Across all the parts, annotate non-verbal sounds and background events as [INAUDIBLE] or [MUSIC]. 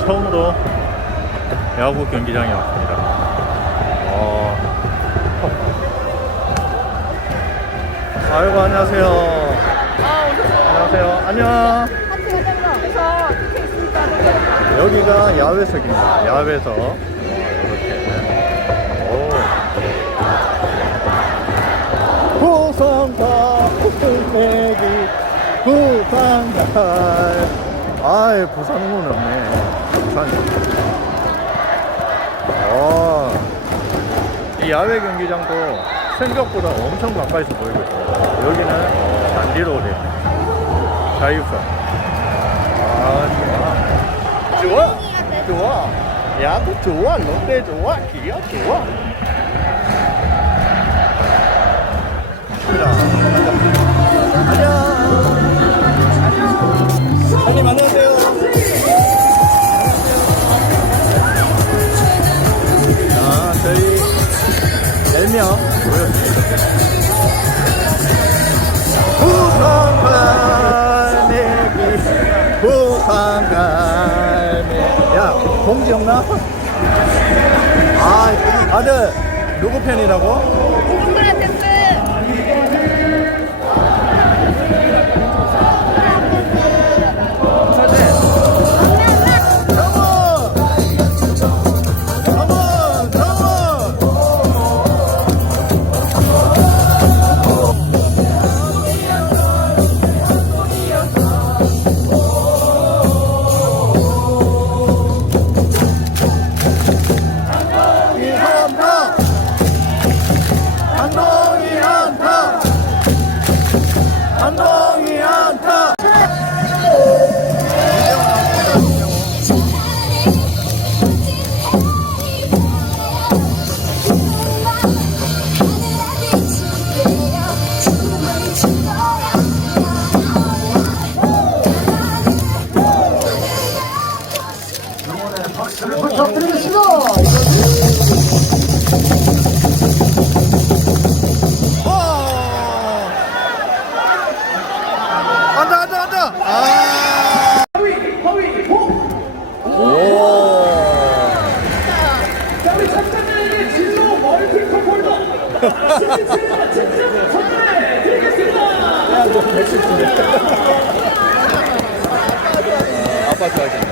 처음으로 야구 경기장에 왔습니다. 어... 아이고 안녕하세요. 안녕하세요. 안녕. 여기가 야외석입니다. 야외석. 부산가 부산가. 아이 부산은 없네. 어. 이 야외 경기장도 생각보다 엄청 가까이서 보이고 있어요. 여기는 단디로래. 자유석. 아, 좋아. 좋아. 좋아. 야구 좋아. 롯데 좋아. 기아 좋아. 4명 모였습니다. 부산 갈매기 부산 갈매기 야 공지 없나? 아 아들 누구 팬이라고? 드리겠습니다. 아빠 좋아하잖아.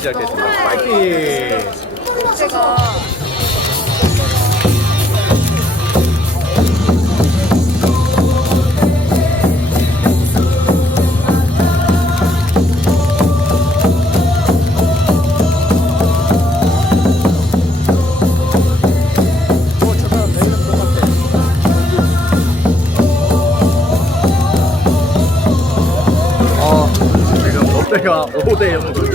시작됐습니다. 파이팅! 제가 어, 지금 롯데가 5대 0으로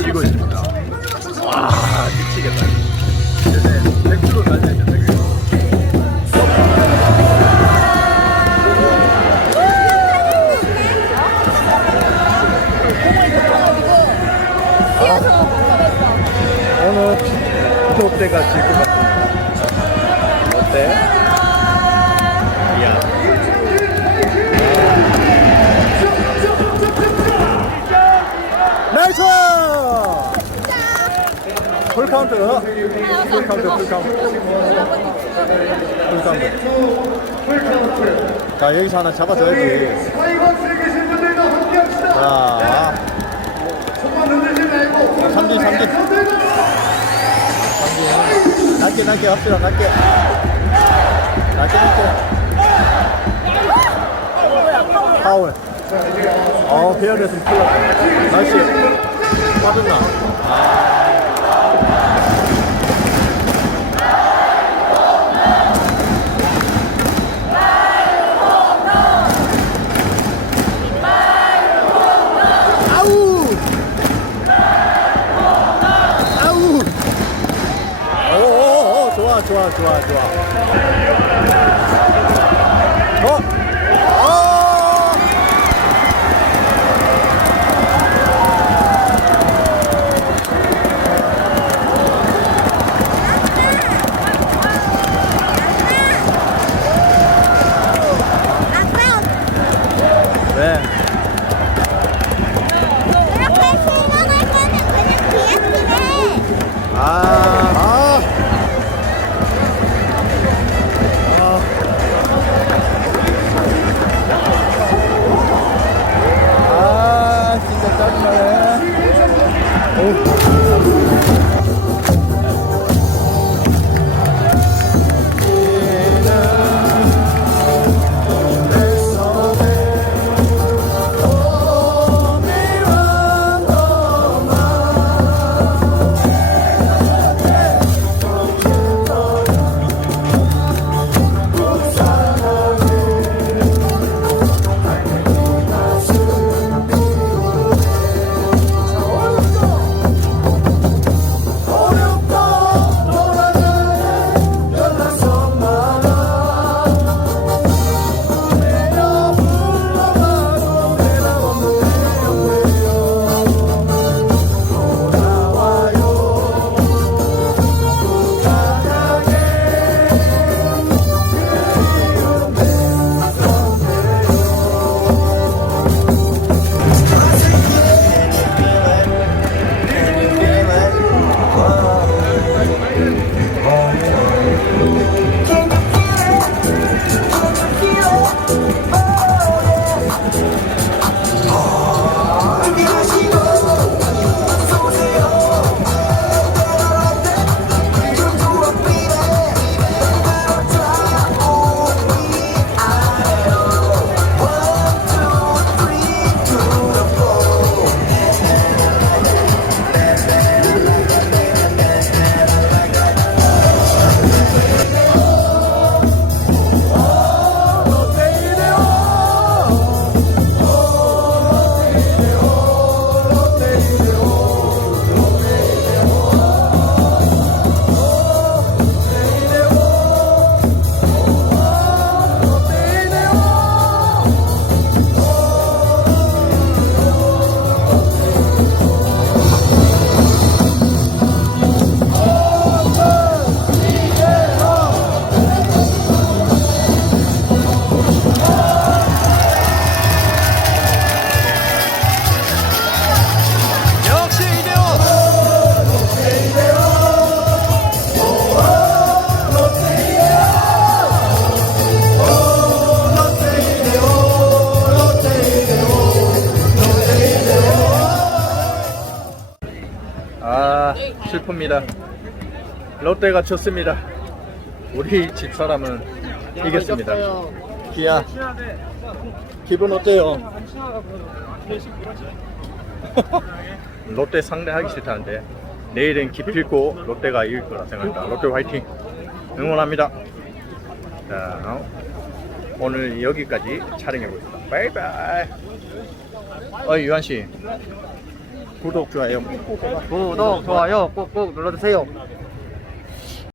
롯데가 질 것 같습니다. 롯데. 이야. 나이스! 풀 카운트. 풀 카운트, 풀 카운트. 풀 카운트. 자, 여기서 하나 잡아줘야지. 자. 삼진, 삼진. 낮게, 낮게 합시다, 낮게. 낮게, 낮게. 파울. 어, 큰일 났다. 날씨. 빠졌나? 아 좋아 좋아 좋아 아 슬픕니다. 롯데가 졌습니다. 우리 집 사람은 이겼습니다. 기야 기분 어때요? [LAUGHS] 롯데 상대하기 싫다는데 내일은 기필코 롯데가 이길 거라 생각합니다. 롯데 화이팅 응원합니다. 자 오늘 여기까지 촬영해 보겠습니다. 바이바이. 어 유한 씨 구독 좋아요 구독, 좋아요 꼭꼭 눌러주세요.